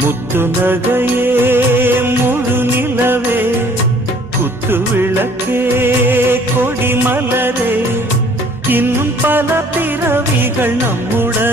முத்து நகையே முழு நிலவே குத்து விளக்கே கொடி மலரே இன்னும் பல பிறவிகள் நம்முடைய